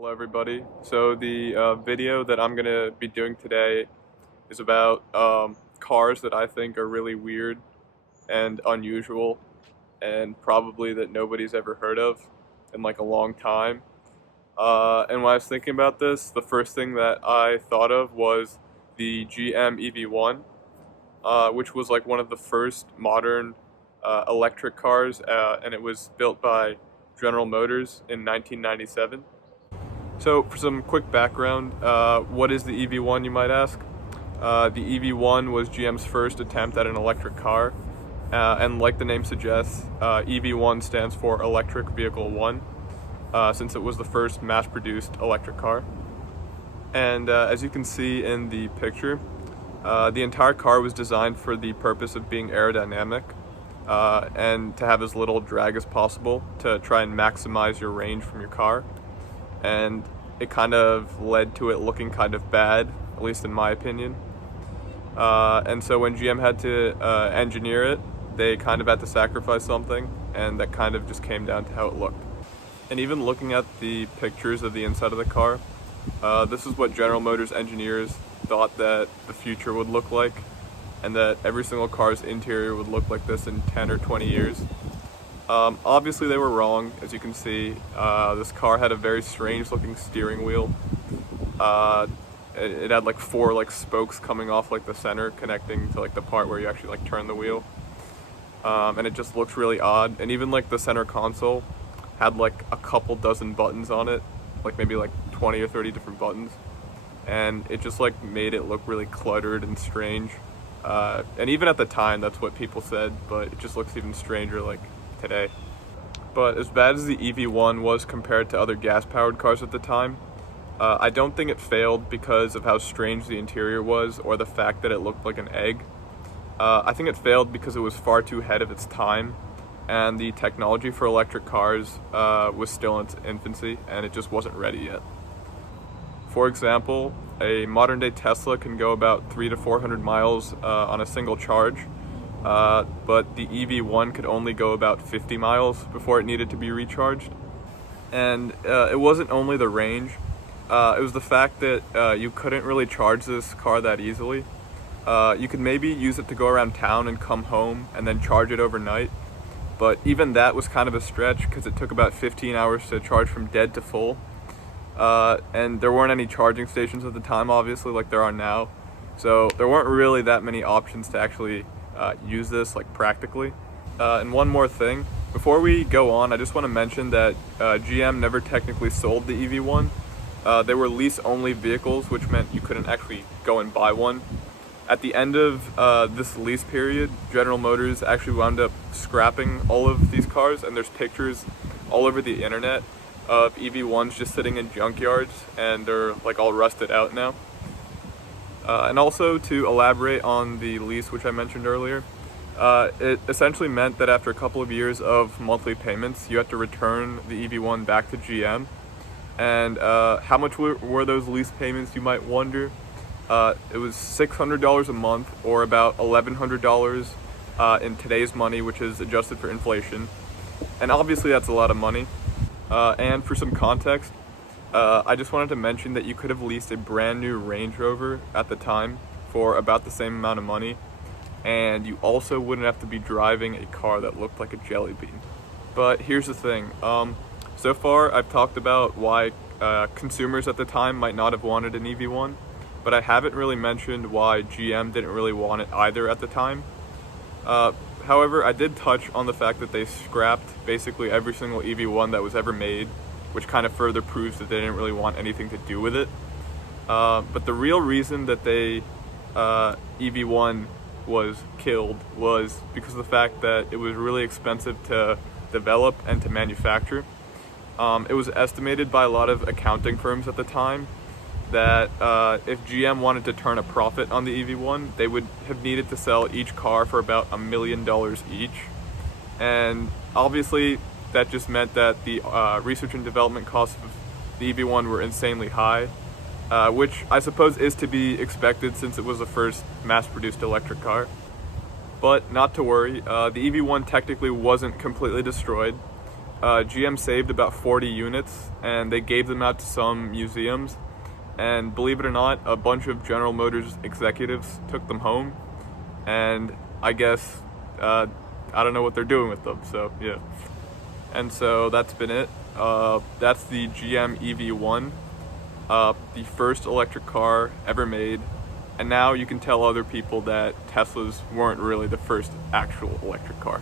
Hello everybody. So the video that I'm gonna be doing today is about cars that I think are really weird and unusual and probably that nobody's ever heard of in like a long time. And when I was thinking about this, the first thing that I thought of was the GM EV1, which was like one of the first modern electric cars, and it was built by General Motors in 1997. So for some quick background, what is the EV1, you might ask? The EV1 was GM's first attempt at an electric car, and like the name suggests, EV1 stands for Electric Vehicle 1, since it was the first mass-produced electric car. And as you can see in the picture, the entire car was designed for the purpose of being aerodynamic, and to have as little drag as possible to try and maximize your range from your car. And it kind of led to it looking kind of bad, at least in my opinion. And so when GM had to engineer it, they kind of had to sacrifice something, and that kind of just came down to how it looked. And even looking at the pictures of the inside of the car, this is what General Motors engineers thought that the future would look like, and that every single car's interior would look like this in 10 or 20 years. Obviously they were wrong. As you can see, this car had a very strange looking steering wheel. It had like four like spokes coming off like the center, connecting to like the part where you actually like turn the wheel. And it just looks really odd. And even like the center console had like a couple dozen buttons on it, like maybe like 20 or 30 different buttons. And it just like made it look really cluttered and strange. And even at the time, that's what people said, but it just looks even stranger like today. But as bad as the EV1 was compared to other gas-powered cars at the time, I don't think it failed because of how strange the interior was or the fact that it looked like an egg. I think it failed because it was far too ahead of its time, and the technology for electric cars was still in its infancy, and it just wasn't ready yet. For example, a modern-day Tesla can go about 300 to 400 miles on a single charge, but the EV1 could only go about 50 miles before it needed to be recharged. And it wasn't only the range, it was the fact that you couldn't really charge this car that easily. You could maybe use it to go around town and come home and then charge it overnight, but even that was kind of a stretch because it took about 15 hours to charge from dead to full. And there weren't any charging stations at the time, obviously, like there are now. So there weren't really that many options to actually use this like practically. And one more thing, before we go on, I just want to mention that GM never technically sold the EV1. They were lease-only vehicles, which meant you couldn't actually go and buy one. At the end of this lease period, General Motors actually wound up scrapping all of these cars, and there's pictures all over the internet of EV1s just sitting in junkyards, and they're like all rusted out now. And also, to elaborate on the lease which I mentioned earlier, it essentially meant that after a couple of years of monthly payments, you had to return the EV1 back to GM. And how much were those lease payments, you might wonder? It was $600 a month, or about $1,100 in today's money, which is adjusted for inflation. And obviously that's a lot of money. And for some context, I just wanted to mention that you could have leased a brand new Range Rover at the time for about the same amount of money, and you also wouldn't have to be driving a car that looked like a jelly bean. But here's the thing, so far I've talked about why consumers at the time might not have wanted an EV1, but I haven't really mentioned why GM didn't really want it either at the time. However, I did touch on the fact that they scrapped basically every single EV1 that was ever made, which kind of further proves that they didn't really want anything to do with it. But the real reason that they EV1 was killed was because of the fact that it was really expensive to develop and to manufacture. It was estimated by a lot of accounting firms at the time that if GM wanted to turn a profit on the EV1, they would have needed to sell each car for about $1 million each. And obviously that just meant that the research and development costs of the EV1 were insanely high, which I suppose is to be expected since it was the first mass-produced electric car. But not to worry, the EV1 technically wasn't completely destroyed. GM saved about 40 units, and they gave them out to some museums. And believe it or not, a bunch of General Motors executives took them home, and I guess I don't know what they're doing with them. So yeah, and so that's been it. That's the GM EV1, the first electric car ever made. And now you can tell other people that Teslas weren't really the first actual electric car.